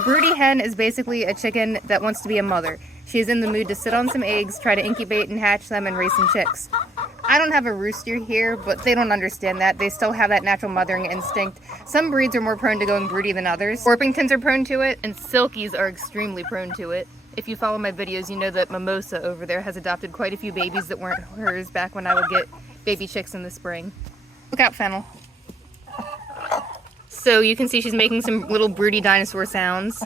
A broody hen is basically a chicken that wants to be a mother. She is in the mood to sit on some eggs, try to incubate and hatch them, and raise some chicks. I don't have a rooster here, but they don't understand that. They still have that natural mothering instinct. Some breeds are more prone to going broody than others. Orpingtons are prone to it, and silkies are extremely prone to it. If you follow my videos, you know that Mimosa over there has adopted quite a few babies that weren't hers back when I would get baby chicks in the spring. Look out, Fennel. So you can see she's making some little broody dinosaur sounds.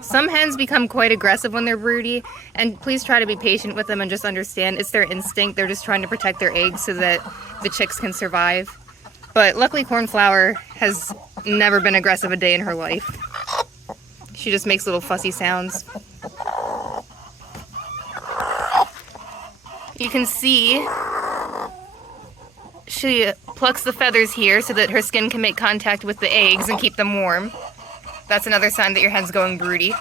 Some hens become quite aggressive when they're broody, and please try to be patient with them and just understand it's their instinct. They're just trying to protect their eggs so that the chicks can survive. But luckily Cornflower has never been aggressive a day in her life. She just makes little fussy sounds. You can see she plucks the feathers here so that her skin can make contact with the eggs and keep them warm. That's another sign that your hen's going broody.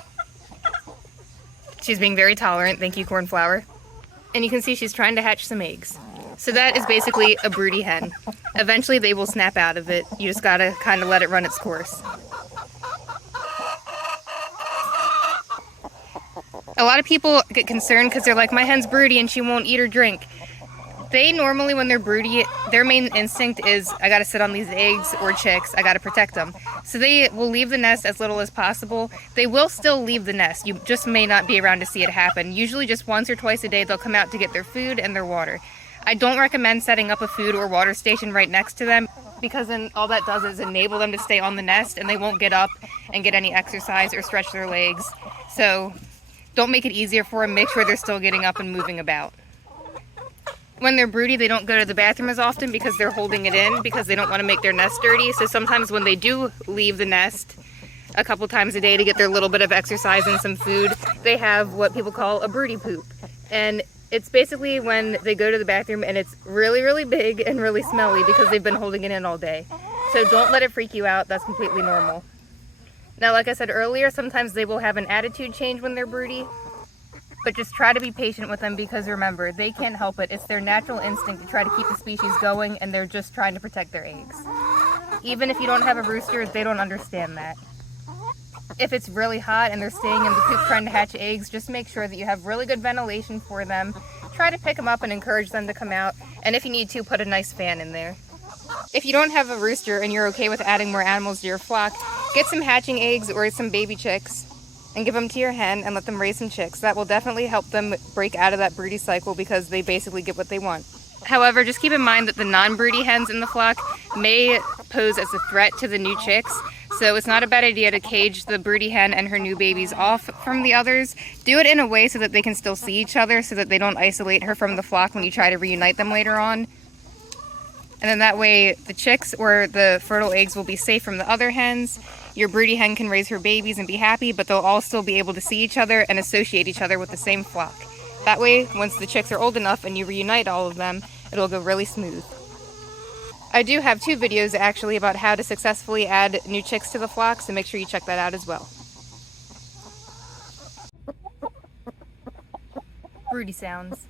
She's being very tolerant, thank you, Cornflower. And you can see she's trying to hatch some eggs. So that is basically a broody hen. Eventually they will snap out of it. You just gotta kind of let it run its course. A lot of people get concerned because they're like, my hen's broody and she won't eat or drink. They normally, when they're broody, their main instinct is, I gotta sit on these eggs or chicks, I gotta protect them. So they will leave the nest as little as possible. They will still leave the nest, you just may not be around to see it happen. Usually just once or twice a day they'll come out to get their food and their water. I don't recommend setting up a food or water station right next to them, because then all that does is enable them to stay on the nest and they won't get up and get any exercise or stretch their legs. So don't make it easier for them, make sure they're still getting up and moving about. When they're broody, they don't go to the bathroom as often because they're holding it in because they don't want to make their nest dirty. So sometimes when they do leave the nest a couple times a day to get their little bit of exercise and some food, they have what people call a broody poop. And it's basically when they go to the bathroom and it's really, really big and really smelly because they've been holding it in all day. So don't let it freak you out. That's completely normal. Now, like I said earlier, sometimes they will have an attitude change when they're broody. But just try to be patient with them because remember, they can't help it. It's their natural instinct to try to keep the species going and they're just trying to protect their eggs. Even if you don't have a rooster, they don't understand that. If it's really hot and they're staying in the coop trying to hatch eggs, just make sure that you have really good ventilation for them. Try to pick them up and encourage them to come out. And if you need to, put a nice fan in there. If you don't have a rooster and you're okay with adding more animals to your flock, get some hatching eggs or some baby chicks and give them to your hen and let them raise some chicks. That will definitely help them break out of that broody cycle because they basically get what they want. However, just keep in mind that the non-broody hens in the flock may pose as a threat to the new chicks, so it's not a bad idea to cage the broody hen and her new babies off from the others. Do it in a way so that they can still see each other so that they don't isolate her from the flock when you try to reunite them later on. And then that way the chicks or the fertile eggs will be safe from the other hens. Your broody hen can raise her babies and be happy, but they'll all still be able to see each other and associate each other with the same flock. That way, once the chicks are old enough and you reunite all of them, it'll go really smooth. I do have 2 videos actually about how to successfully add new chicks to the flock, so make sure you check that out as well. Broody sounds.